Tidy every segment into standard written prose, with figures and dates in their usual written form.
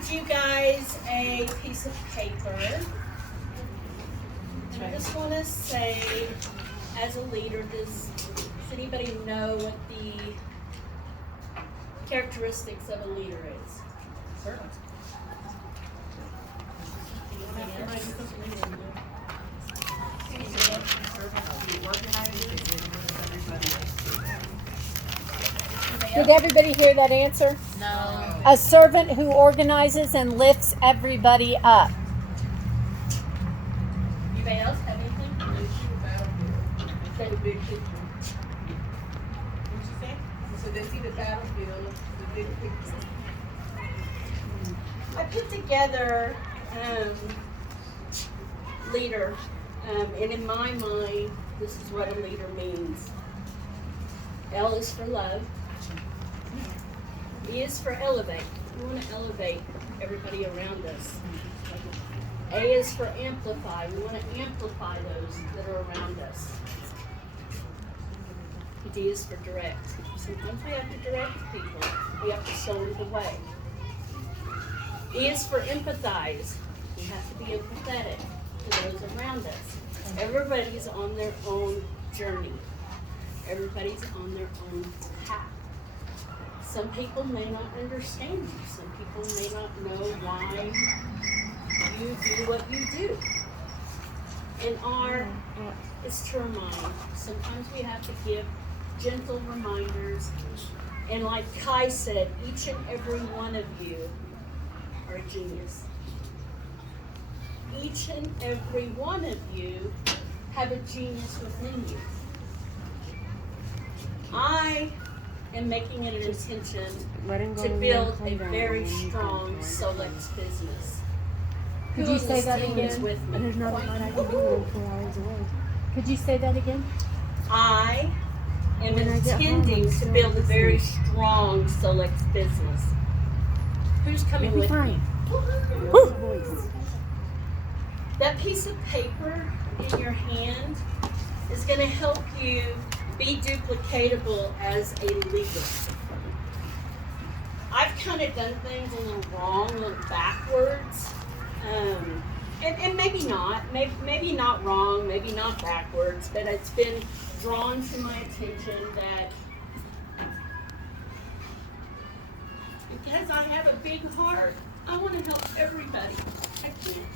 made you guys a piece of paper. And I just want to say, as a leader, does anybody know what the characteristics of a leader is? Certainly. Did everybody hear that answer? No. A servant who organizes and lifts everybody up. Anybody else have anything? Say the big picture. What'd you say? So they see the battlefield, the big picture. I put together leader, and in my mind, this is what a leader means. L is for love. E is for elevate. We want to elevate everybody around us. A is for amplify. We want to amplify those that are around us. D is for direct. Sometimes we have to direct people. We have to show them the way. E is for empathize. We have to be empathetic to those around us. Everybody's on their own journey. Everybody's on their own path. Some people may not understand you. Some people may not know why you do what you do. And R is to remind. Sometimes we have to give gentle reminders. And like Kai said, each and every one of you are a genius. Each and every one of you have a genius within you. I am making it an intention to build a very strong Solex business. Could Who you on say this that team is again? with me? There's not a lot I can do in 4 hours away. Could you say that again? I am When I get home, intending I'm to still build a very listening. strong Solex business. Who's coming You'll be with fine. me? Your voice. That piece of paper in your hand is going to help you be duplicatable as a leader. I've kind of done things a little wrong, a little backwards, and maybe not, maybe not wrong, maybe not backwards, but it's been drawn to my attention that because I have a big heart, I want to help everybody. I can't.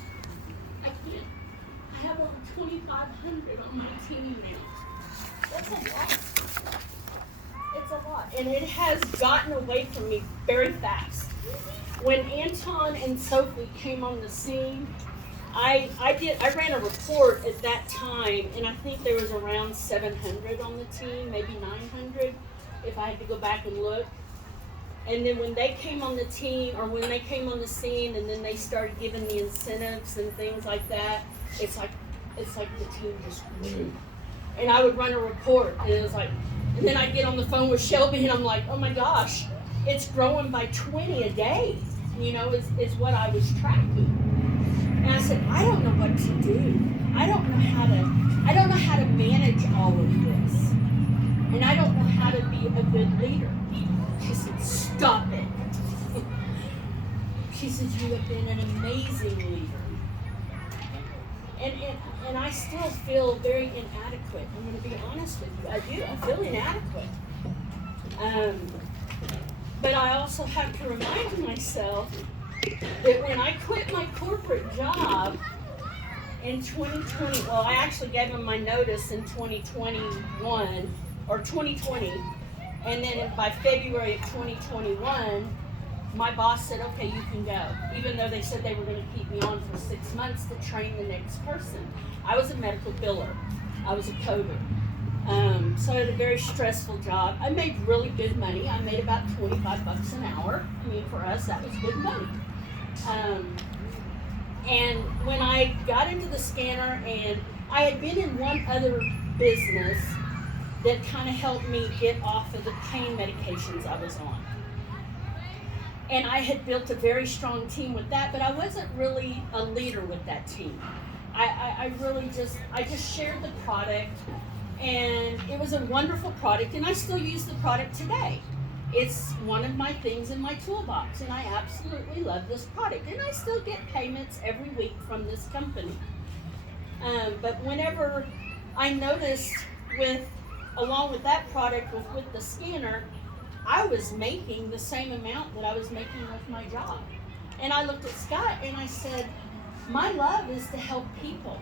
I have over 2,500 on my team now. That's a lot. It's a lot. And it has gotten away from me very fast. When Anton and Sophie came on the scene, I ran a report at that time, and I think there was around 700 on the team, maybe 900, if I had to go back and look. And then when they came on the team, or when they came on the scene, and then they started giving the incentives and things like that, it's like the team just grew. And I would run a report, and it was like, and then I'd get on the phone with Shelby, and I'm like, oh my gosh, it's growing by 20 a day, is what I was tracking. And I said, I don't know what to do. I don't know how to manage all of this. And I don't know how to be a good leader. She said, stop it. She said, you have been an amazing leader. And I still feel very inadequate. I'm going to be honest with you. I do. I feel inadequate. But I also have to remind myself that when I quit my corporate job in 2020, well, I actually gave them my notice in 2021, or 2020, and then by February of 2021, my boss said, okay, you can go. Even though they said they were going to keep me on for 6 months to train the next person. I was a medical biller. I was a coder. So I had a very stressful job. I made really good money. I made about $25 an hour. I mean, for us, that was good money. And when I got into the scanner, and I had been in one other business that kind of helped me get off of the pain medications I was on. And I had built a very strong team with that, but I wasn't really a leader with that team. I just shared the product, and it was a wonderful product, and I still use the product today. It's one of my things in my toolbox, and I absolutely love this product. And I still get payments every week from this company. But whenever I noticed along with that product, with the scanner, I was making the same amount that I was making with my job. And I looked at Scott and I said, my love is to help people.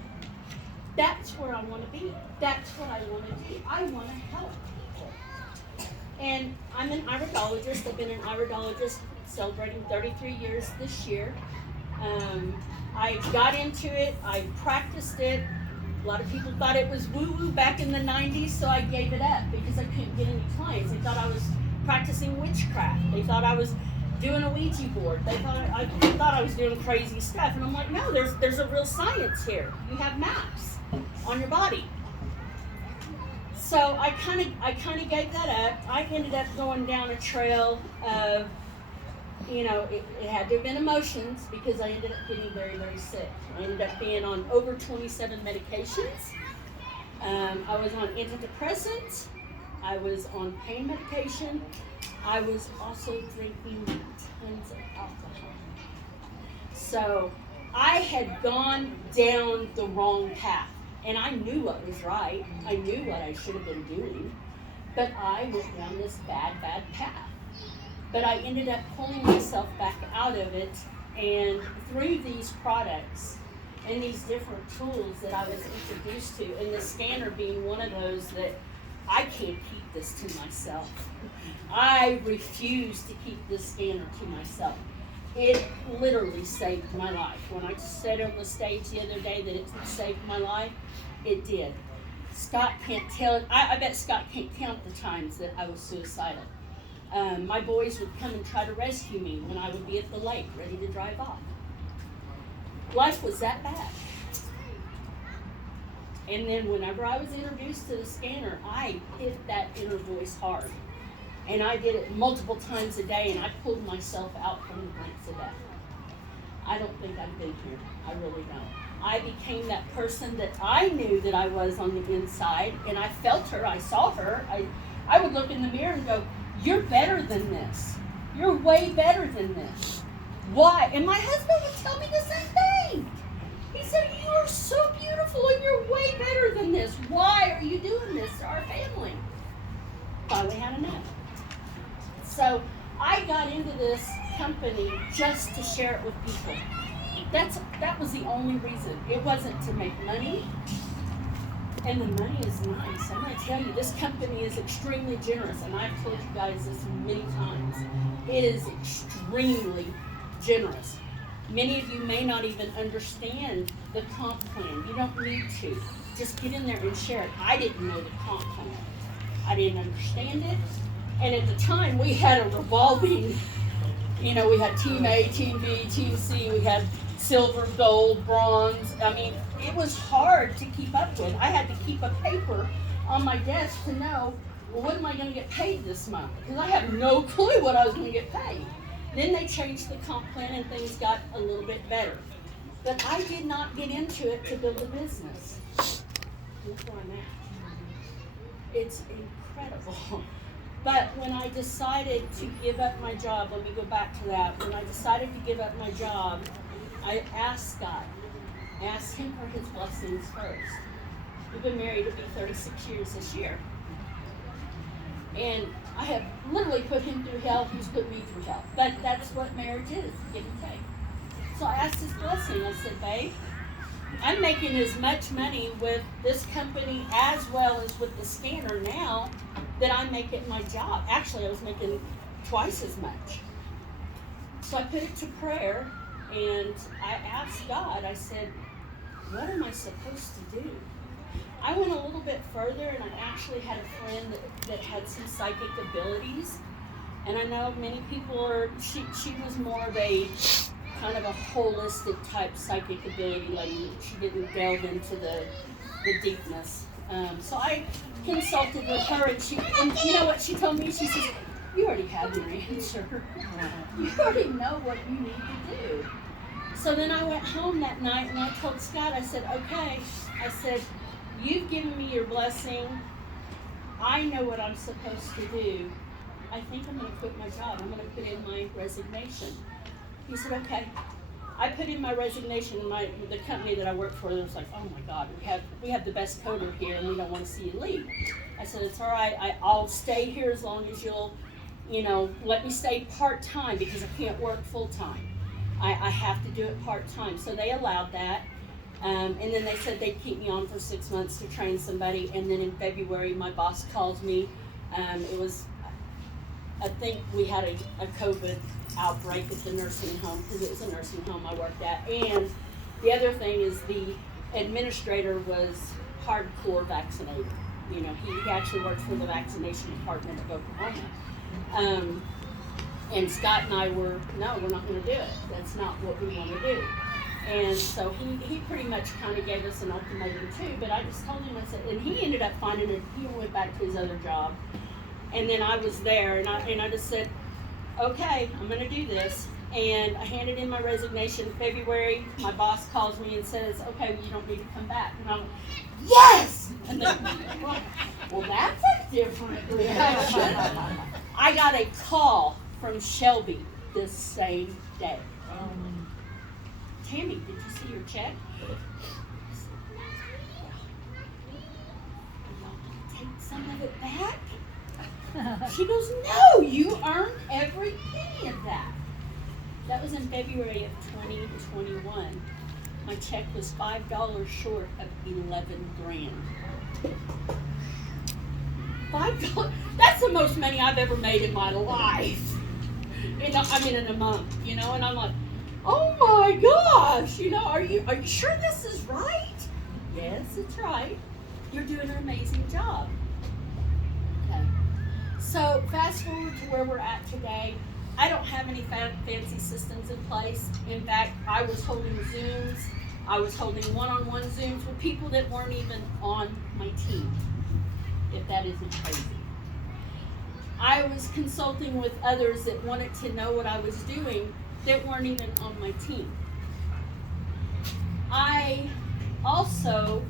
That's where I want to be. That's what I want to do. I want to help people. And I'm an iridologist. I've been an iridologist celebrating 33 years this year. I got into it. I practiced it. A lot of people thought it was woo-woo back in the 90s, so I gave it up because I couldn't get any clients. They thought I was practicing witchcraft. They thought I was doing a Ouija board. They thought I was doing crazy stuff. And I'm like, no, there's a real science here. You have maps on your body. So I kind of gave that up. I ended up going down a trail of, it had to have been emotions because I ended up getting very, very sick. I ended up being on over 27 medications. I was on antidepressants. I was on pain medication. I was also drinking tons of alcohol. So I had gone down the wrong path. And I knew what was right. I knew what I should have been doing. But I went down this bad, bad path. But I ended up pulling myself back out of it. And through these products and these different tools that I was introduced to, and the scanner being one of those that I can't keep this to myself. I refuse to keep this scanner to myself. It literally saved my life. When I said on the stage the other day that it saved my life, it did. Scott can't tell. I bet Scott can't count the times that I was suicidal. My boys would come and try to rescue me when I would be at the lake, ready to drive off. Life was that bad. And then whenever I was introduced to the scanner, I hit that inner voice hard. And I did it multiple times a day, and I pulled myself out from the brink of death. I don't think I've been here. I really don't. I became that person that I knew that I was on the inside, and I felt her. I saw her. I would look in the mirror and go, you're better than this. You're way better than this. Why? And my husband would tell me the same thing. He said, you are so beautiful, and you're way better than this. Why are you doing this to our family? Finally had enough. So I got into this company just to share it with people. That was the only reason. It wasn't to make money. And the money is nice. I'm going to tell you, this company is extremely generous. And I've told you guys this many times. It is extremely generous. Many of you may not even understand the comp plan. You don't need to. Just get in there and share it. I didn't know the comp plan. I didn't understand it. And at the time, we had a revolving, we had Team A, Team B, Team C, we had silver, gold, bronze. I mean, it was hard to keep up with. I had to keep a paper on my desk to know, well, what am I going to get paid this month? Because I have no clue what I was going to get paid. Then they changed the comp plan and things got a little bit better. But I did not get into it to build a business. Look where I'm at. It's incredible. But when I decided to give up my job, let me go back to that. When I decided to give up my job, I asked Scott. I asked him for his blessings first. We've been married, it'll be 36 years this year. And I have literally put him through hell, he's put me through hell. But that's what marriage is, give and take. So I asked his blessing. I said, babe, I'm making as much money with this company as well as with the scanner now that I make at my job. Actually, I was making twice as much. So I put it to prayer, and I asked God, I said, what am I supposed to do? I went a little bit further, and I actually had a friend that had some psychic abilities. And I know many people she was more of a kind of a holistic type psychic ability lady. She didn't delve into the deepness. So I consulted with her, and you know what she told me? She says, you already have your answer. You already know what you need to do. So then I went home that night and I told Scott, I said, okay, I said, you've given me your blessing. I know what I'm supposed to do. I think I'm gonna quit my job. I'm gonna put in my resignation. He said, okay. I put in my resignation. The company that I work for, was like, oh my God, we have the best coder here, and we don't want to see you leave. I said, it's all right. I'll stay here as long as you'll, let me stay part-time, because I can't work full-time. I have to do it part-time. So they allowed that. And then they said they'd keep me on for 6 months to train somebody. And then in February, my boss calls me. I think we had a COVID outbreak at the nursing home, because it was a nursing home I worked at. And the other thing is the administrator was hardcore vaccinated. He actually worked for the vaccination department of Oklahoma. And Scott and I were, no, we're not going to do it. That's not what we want to do. And so he pretty much kind of gave us an ultimatum too, but I just told him, I said, and he ended up finding it, he went back to his other job. And then I was there, and I just said, okay, I'm going to do this. And I handed in my resignation in February. My boss calls me and says, okay, well, you don't need to come back. And I'm like, yes! And then, well, that's a different reaction. I got a call from Shelby this same day. Tammy, did you see your check? Take some of it back? She goes, no, you earned every penny of that. That was in February of 2021. My check was $5 short of 11 grand. $5? That's the most money I've ever made in my life. In a month, and I'm like, oh my gosh, are you sure this is right? Yes, it's right. You're doing an amazing job. Okay. So fast forward to where we're at today. I don't have any fancy systems in place. In fact, I was holding Zooms. I was holding one-on-one Zooms with people that weren't even on my team, if that isn't crazy. I was consulting with others that wanted to know what I was doing that weren't even on my team. I also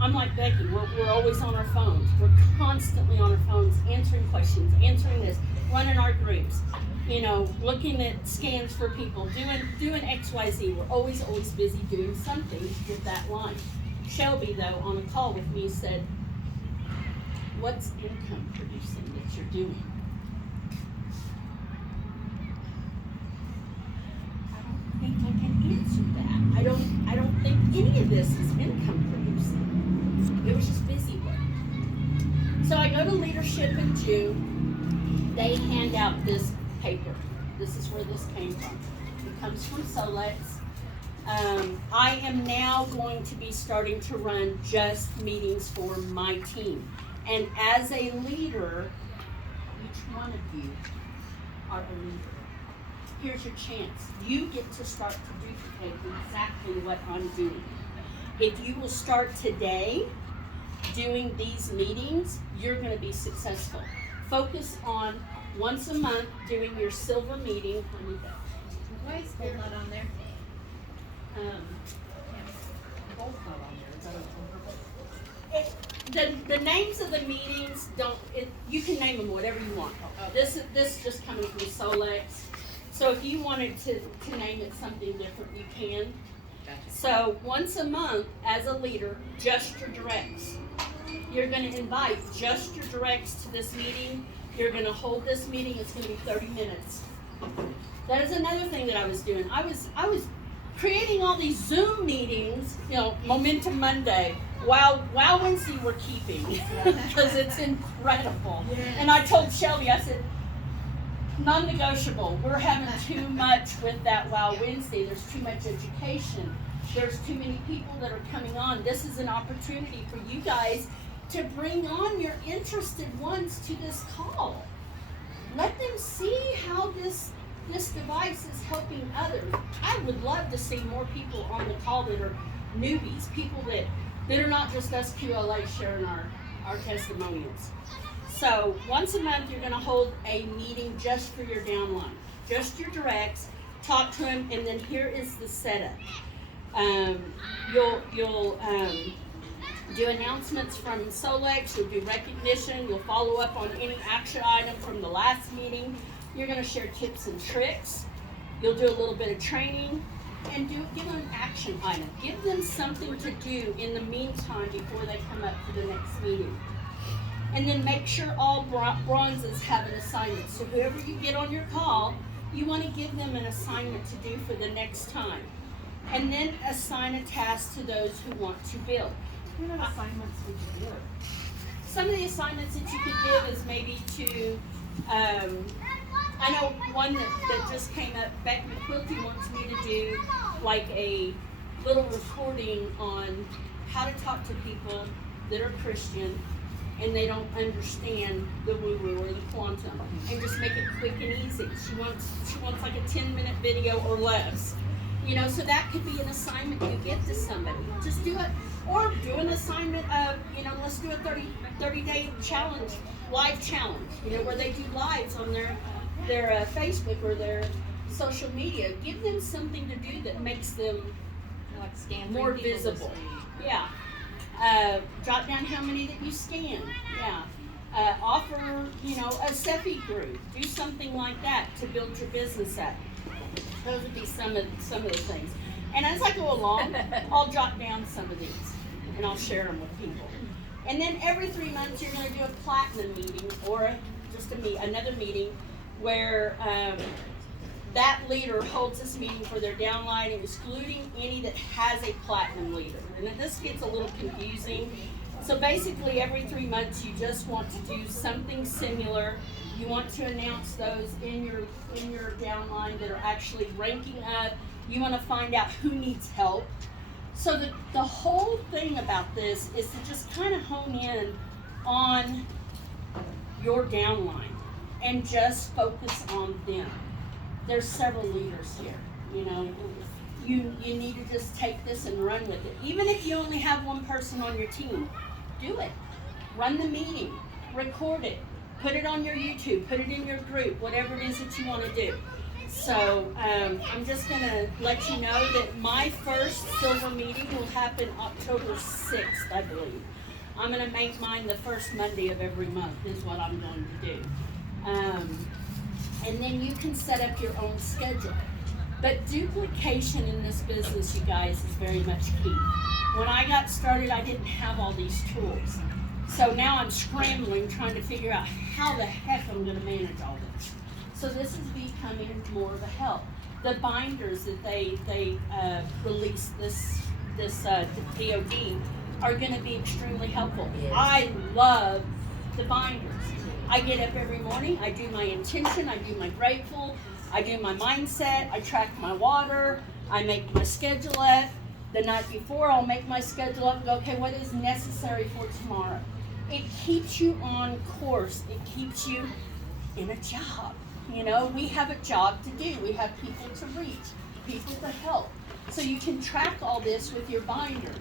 I'm like Becky, we're always on our phones. We're constantly on our phones, answering questions, answering this, running our groups, looking at scans for people, doing XYZ. We're always busy doing something with that line. Shelby, though, on a call with me said, what's income producing that you're doing? I don't think I can answer that. I don't think any of this is income producing. It was just busy work. So I go to leadership in June. They hand out this paper. This is where this came from. It comes from Solex. I am now going to be starting to run just meetings for my team. And as a leader, each one of you are a leader. Here's your chance. You get to start to duplicate exactly what I'm doing. If you will start today doing these meetings, you're going to be successful. Focus on once a month doing your silver meeting. Let me go. Why is Gold not on there? Gold's not on there. Is that on purpose? The names of the meetings you can name them whatever you want. This is just coming from Solex. So if you wanted to name it something different, you can. Gotcha. So once a month, as a leader, just your directs. You're going to invite just your directs to this meeting. You're going to hold this meeting. It's going to be 30 minutes. That is another thing that I was doing. I was creating all these Zoom meetings, Momentum Monday. Wow Wednesday we're keeping because it's incredible. Yes. And I told Shelby, I said, non-negotiable. We're having too much with that Wow Wednesday. There's too much education. There's too many people that are coming on. This is an opportunity for you guys to bring on your interested ones to this call. Let them see how this device is helping others. I would love to see more people on the call that are newbies, people that are not just us QLA sharing our testimonials. So once a month, you're going to hold a meeting just for your downline, just your directs. Talk to them, and then here is the setup. You'll do announcements from Solex, you'll do recognition, you'll follow up on any action item from the last meeting. You're gonna share tips and tricks. You'll do a little bit of training and give them an action item. Give them something to do in the meantime before they come up for the next meeting. And then make sure all bronzes have an assignment. So whoever you get on your call, you want to give them an assignment to do for the next time. And then assign a task to those who want to build. What assignments would you give? Some of the assignments that you could give is maybe to, I know one that just came up, Beck McQuilty wants me to do like a little recording on how to talk to people that are Christian and they don't understand the woo-woo or the quantum, and just make it quick and easy. She wants like a 10-minute video or less. You know, so that could be an assignment you give to somebody. Just do it, or do an assignment of, you know, let's do a 30-day challenge, live challenge, you know, where they do lives on their Facebook or their social media. Give them something to do that makes them Like scan more people this visible. week. Yeah. Jot down how many that you scan. Yeah. Offer, you know, a Cephi group. Do something like that to build your business up. Those would be some of the things. And as I go along, I'll jot down some of these and I'll share them with people. And then every 3 months you're going to do a platinum meeting or just another meeting where that leader holds this meeting for their downline, excluding any that has a platinum leader. And then this gets a little confusing. So basically every 3 months you just want to do something similar. You want to announce those in your downline that are actually ranking up. You want to find out who needs help. So the whole thing about this is to just kind of hone in on your downline and just focus on them. There's several leaders here, you know. You need to just take this and run with it. Even if you only have one person on your team, do it. Run the meeting, record it, put it on your YouTube, put it in your group, whatever it is that you want to do. So I'm just going to let you know that my first silver meeting will happen October 6th, I believe. I'm going to make mine the first Monday of every month is what I'm going to do. And then you can set up your own schedule. But duplication in this business, you guys, is very much key. When I got started, I didn't have all these tools. So now I'm scrambling, trying to figure out how the heck I'm going to manage all this. So this is becoming more of a help. The binders that they released this DOD are going to be extremely helpful. Yes. I love the binders. I get up every morning, I do my intention, I do my grateful, I do my mindset, I track my water, I make my schedule up. The night before, I'll make my schedule up and go, okay, what is necessary for tomorrow? It keeps you on course. It keeps you in a job. You know, we have a job to do. We have people to reach, people to help. So you can track all this with your binders.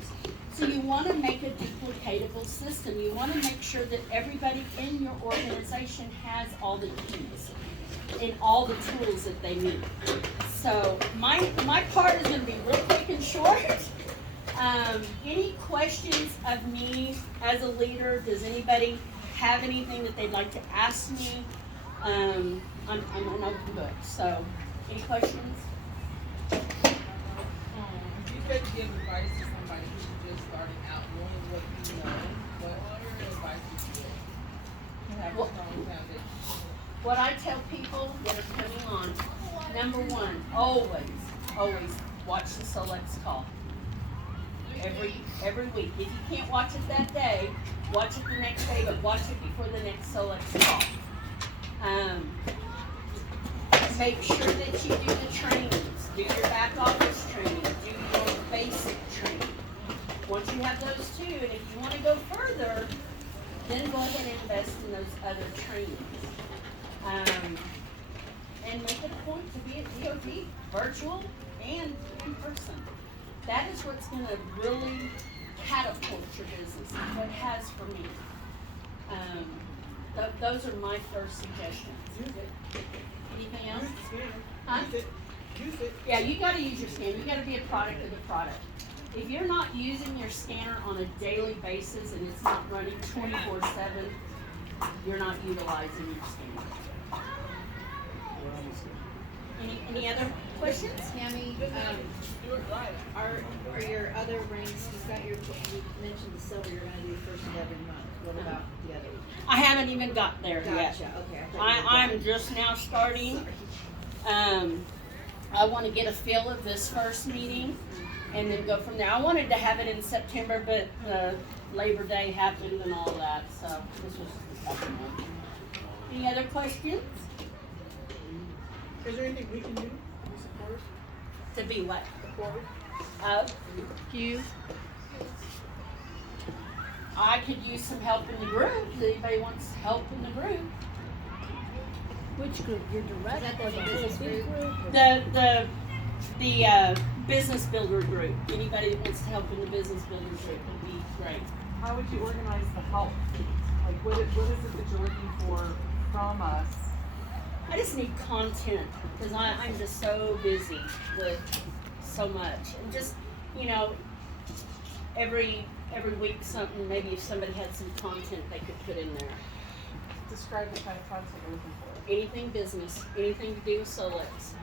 So you want to make a duplicatable system. You want to make sure that everybody in your organization has all the keys and all the tools that they need. So my part is going to be real quick and short. Any questions of me as a leader? Does anybody have anything that they'd like to ask me? I'm an open book. So any questions? If you could give advice to somebody who's just starting out, knowing what you know, what advice would you give? To have a strong foundation. What I tell people that are coming on, number one, always watch the Solex call. Every week. If you can't watch it that day, watch it the next day, but watch it before the next Solex call. Make sure that you do the trainings. Do your back office training. Do your basic training. Once you have those two, and if you want to go further, then go ahead and invest in those other trainings. And make it a point to be at DOD, virtual and in person. That is what's going to really catapult your business. What it has for me. Those are my first suggestions. Use it. Anything else? Use it. Huh? Use it. Use it. Yeah, you got to use your skin. You got to be a product of the product. If you're not using your scanner on a daily basis and it's not running 24/7, you're not utilizing your scanner. Any other questions? Tammy, are your other rings, you mentioned the silver, you're gonna do the first of every month. What about the other? I haven't even got there yet. Gotcha, okay. I thought you were I'm done. just now starting. I want to get a feel of this first meeting and then go from there. I wanted to have it in September, but Labor Day happened and all that, so this was the second one. Any other questions? Is there anything we can do to support? To be what? Support? You? I could use some help in the group. If anybody wants help in the group? Which group? Your direct Is that or the the business big group? group? The business builder group. Anybody that wants to help in the business builder group would be great. How would you organize the help? Like, what is it that you're looking for from us? I just need content because I'm just so busy with so much. And just, every week something, maybe if somebody had some content they could put in there. Describe the kind of content you're looking for. Anything business, anything to do with Solex,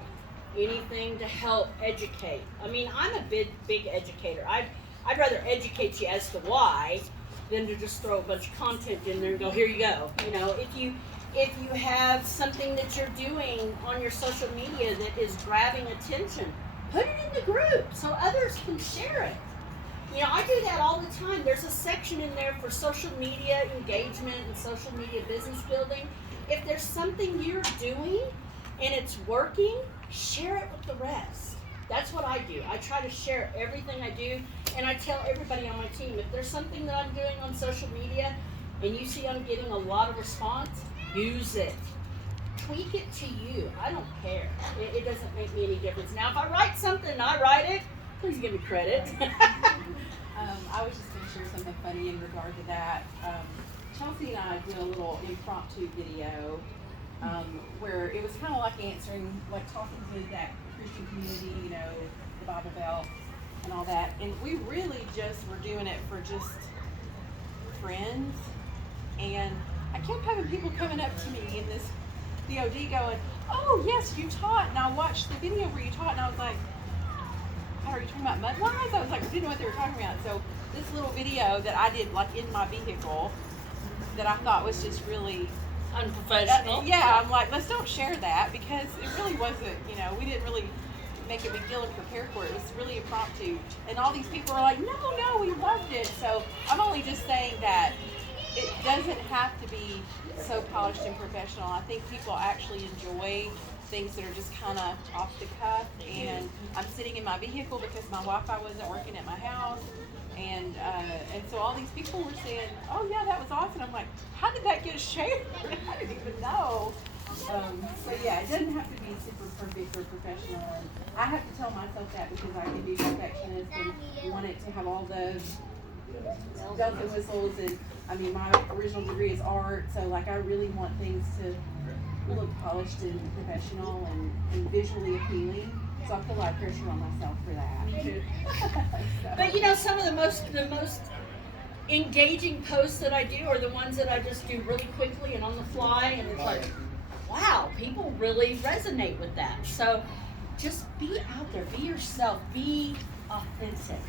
anything to help educate. I mean, I'm a big educator. I'd rather educate you as to why than to just throw a bunch of content in there and go, here you go. If you have something that you're doing on your social media that is grabbing attention, put it in the group so others can share it. I do that all the time. There's a section in there for social media engagement and social media business building. If there's something you're doing and it's working, share it with the rest. That's what I do. I try to share everything I do, and I tell everybody on my team, if there's something that I'm doing on social media and you see I'm getting a lot of response, use it. Tweak it to you. I don't care. It doesn't make me any difference. Now, if I write something and I write it, please give me credit. I was just going to share something funny in regard to that. Chelsea and I did a little impromptu video where it was kind of like talking to that Christian community, the Bible Belt and all that. And we really just were doing it for just friends. And I kept having people coming up to me in this DOD going, oh, yes, you taught. And I watched the video where you taught, and I was like, are you talking about mudlines? I was like, I didn't know what they were talking about. So this little video that I did in my vehicle that I thought was just really Unprofessional. I'm like, let's don't share that because it really wasn't, we didn't really make a big deal and prepare for it. It was really impromptu. And all these people were like, no, we loved it. So I'm only just saying that it doesn't have to be so polished and professional. I think people actually enjoy things that are just kind of off the cuff, and I'm sitting in my vehicle because my Wi-Fi wasn't working at my house, and so all these people were saying, oh yeah, that was awesome. I'm like, how did that get shared? I didn't even know. So yeah, it doesn't have to be super perfect or professional, and I have to tell myself that because I can be perfectionist and want it to have all the bells and whistles, and I mean my original degree is art, so like I really want things to look polished and professional and visually appealing. So I feel like pressure on myself for that. Me too. So. But some of the most engaging posts that I do are the ones that I just do really quickly and on the fly, and it's like, wow, people really resonate with that. So just be out there, be yourself, be authentic.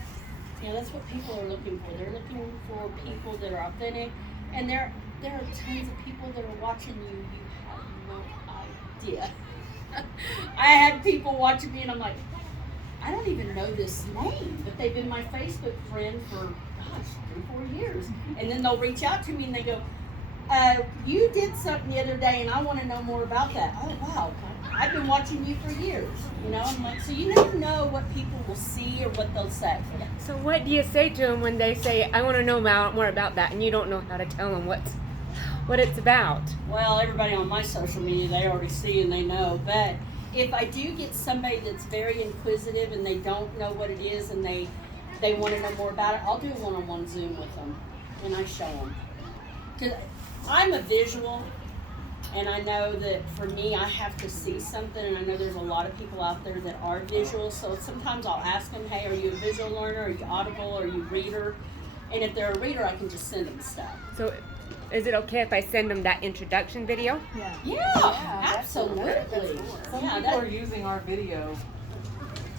That's what people are looking for. They're looking for people that are authentic, and there are tons of people that are watching you. You have no idea. I had people watching me, and I'm like, I don't even know this name, but they've been my Facebook friend for, 3-4 years. And then they'll reach out to me and they go, you did something the other day, and I want to know more about that. Oh, wow. I've been watching you for years. I'm like, so you never know what people will see or what they'll say. So what do you say to them when they say, I want to know more about that, and you don't know how to tell them what it's about? Well, everybody on my social media, they already see and they know. But if I do get somebody that's very inquisitive and they don't know what it is and they want to know more about it, I'll do a one-on-one Zoom with them and I show them. Because I'm a visual And I know that for me, I have to see something, and I know there's a lot of people out there that are visual, so sometimes I'll ask them, hey, are you a visual learner, are you audible, are you a reader? And if they're a reader, I can just send them stuff. So, is it okay if I send them that introduction video? Yeah. Yeah, absolutely. Some Yeah, people are that, using our video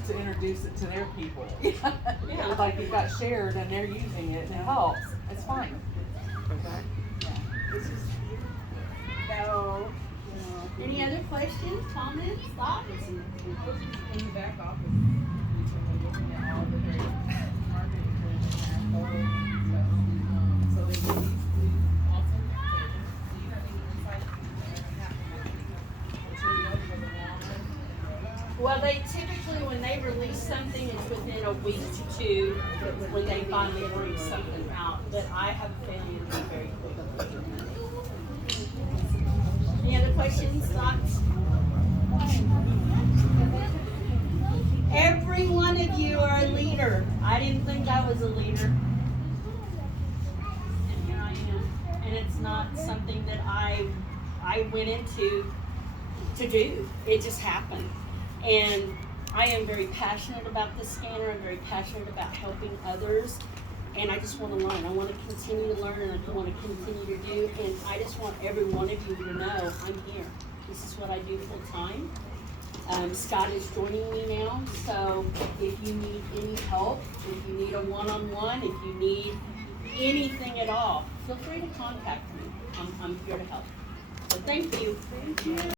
to introduce it to their people. yeah. Like it got shared and they're using it and it helps. It's fine. So, any other questions, comments, thoughts? In the back office, we're looking at all the various marketing tools and photos and stuff. So they give these also pictures. Do you have any insight into what happened until you know for the long run? Well, they typically, when they release something, it's within a week to two when they finally bring something out. But I have a feeling it'll be very quick. Any other questions, thoughts? Every one of you are a leader. I didn't think I was a leader. And here I am. And it's not something that I went into to do. It just happened. And I am very passionate about this scanner. I'm very passionate about helping others. And I just want to learn. I want to continue to learn, and I want to continue to do. And I just want every one of you to know I'm here. This is what I do full time. Scott is joining me now. So if you need any help, if you need a one-on-one, if you need anything at all, feel free to contact me. I'm here to help. So thank you. Thank you.